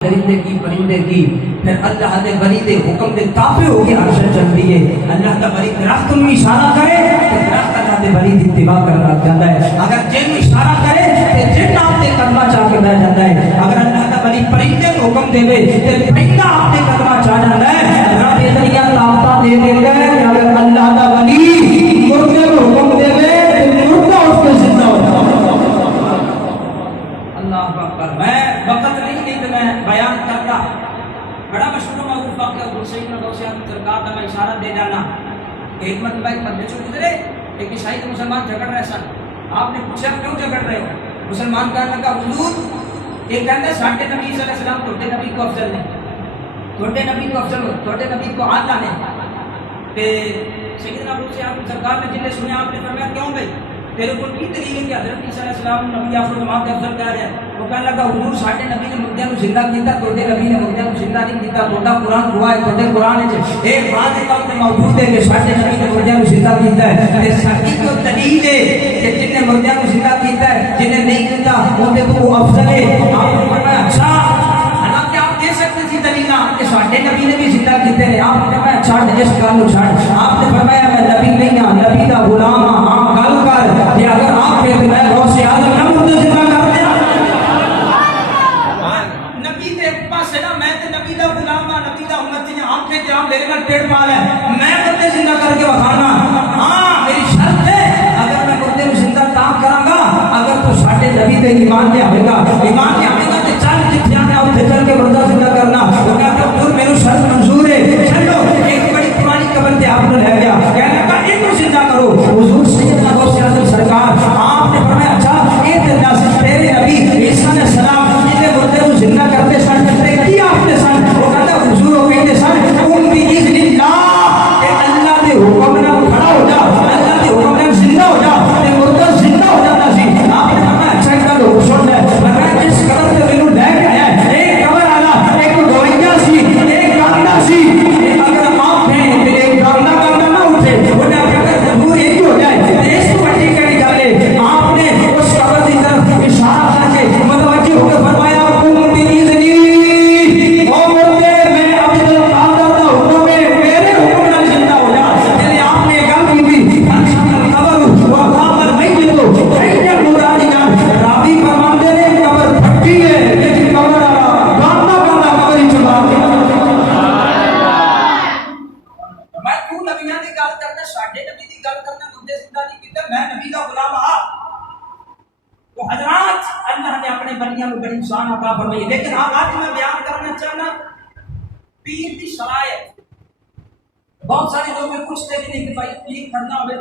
درندے کی پرندے کی پھر اللہ دے ولی دے حکم دے تابع ہو کے عرش چلتی ہے. اللہ دا ولی درخت میں اشارہ کرے تو درخت اللہ دے ولی دی اتباع کرنا چاہتا ہے. اگر جن اشارہ کرے تو جن آپ دے قدمہ چاہ کے بیٹھ جاتا ہے. اگر اللہ دا ولی پرندے کو حکم دے تو پرندہ آپ دے قدمہ چاہ جاتا ہے. رب یہ دریا طاقت دے دیتا ہے. اگر اللہ دا ولی مردے کو حکم دے تو مردہ اس کے زندہ ہوتا ہے. اللہ اکبر. میں وقت نہیں تو میں بیان کرتا. بڑا مشہور معروف واقعہ حسین غوث اعظم سرکار کا میں اشارہ دے جانا. ایک مرتبہ ایک بندے سے گزرے, ایک عیسائی تو مسلمان جھگڑ رہے سن. آپ نے پوچھا کیوں جھگڑ رہے ہو؟ مسلمان کہنے لگا حضور یہ کہتے ہیں ساڈے نبی صلی اللہ علیہ وسلم تھوڑے نبی کو افضل نے, تھوڑے نبی کو افضل ہو, تھوڑے نبی کو آلہ نے. تے سیدنا غوث اعظم سرکار نے جنہیں سنیا آپ نے فرمایا کیوں بھائی تیرے کو کی دلیل ہے کہ حضرت عیسیٰ علیہ السلام نبی آخر زمان کے افضل کہہ رہے ہیں؟ وہ کہنے لگا حضور ساڈے نبی نے مردیاں کو زندہ کیتا, توڑے نبی نے مردیاں کو زندہ نہیں کیتا. توڑا قرآن ہوا ہے, توڑے قرآن ہے ایک بات ہے موجود ہے کہ ساڈے نبی نے مردیاں کو زندہ کیتا ہے. تے ساڈی کو دلیل ہے کہ جن نے مردیاں کو زندہ کیتا ہے, جن نے نہیں کیتا وہ تے تو افضل ہے. آپ نے فرمایا اچھا حالانکہ آپ دے سکتے تھی دلیل کہ ساڈے نبی نے بھی زندہ کیتے ہیں. آپ نے فرمایا چھڑ اس گل کو چھڑ. آپ نے فرمایا میں نبی نہیں ہوں, نبی دا غلام ہوں. آپ گل کر کہ اگر آپ کہتے میں غوث اعظم نہ مردے زندہ کر دیا. نبی دے پاسے نا میں تے نبی دا غلام ہوں, نبی دا امت جی آپ کہتے آپ میرے نال پیٹ پال ہے, میں مردے زندہ کر کے بخانا. ہاں میری شرط ہے اگر میں مردے کو زندہ کام کراں گا اگر تو ساڈے نبی تے ایمان لے آئے گا, ایمان لے آئے گا تے چل جتھے آنا اوتھے چل کے مردہ زندہ کرنا. وہ کہتا حضور میرے شرط منظور ہے. چلو ایک بڑی پرانی قبر تے آپ نے لے گیا, کہنے لگا ان کو زندہ کرو. حضور سیدنا غوث اعظم سرکار آپ نے فرمایا اچھا یہ دس تیرے نبی عیسیٰ علیہ السلام جنہیں مردے کو زندہ کرتے سن کی آپ نے سن. وہ کہتا حضور وہ کہتے سن ان بھی اذن اللہ کہ اللہ دے حکم نہ کھڑا ہو جا, اللہ دے حکم نہ زندہ ہو جا, تے مردہ زندہ ہو جاتا سی. آپ نے فرمایا اچھا گل ہو سن لے. فرمایا جس قبر تے مینوں لے کے آیا ایک قبر والا ایک گویا سی ایک گاندا سی, اگر آپ ہیں تے ایک گاندا نہ اٹھے وہ نہ اگر حضور ایک ہو جائے اس کو بڑی کڑی گل ہے. آپ نے اس قبر کی طرف اشارہ کر کے متوجہ ہو کے فرمایا قوم باذنی او مردے میں عبد القادر دا حکم ہے میرے حکم نال زندہ ہو جا. یعنی آپ نے گل کی تھی قبر وقابر نہیں تو کہیں مراد جان راوی فرماتے نے قبر پھٹی ہے لیکن قبر گانا قبر ہی چلا دے. میں کیوں نبیاں دی گل کرنا, ساڈے نبی دی گل کرنا, مردے زندہ نہیں کیتا, میں نبی دا غلام ہاں. تو حضرات اللہ نے اپنے بندیاں کو بڑی شان عطا فرمائی. لیکن آج میں بیان کرنا چاہنا پیر دی شرائط. بہت سارے لوگ پوچھتے ہیں کہ بھائی پیر کرنا ہوئے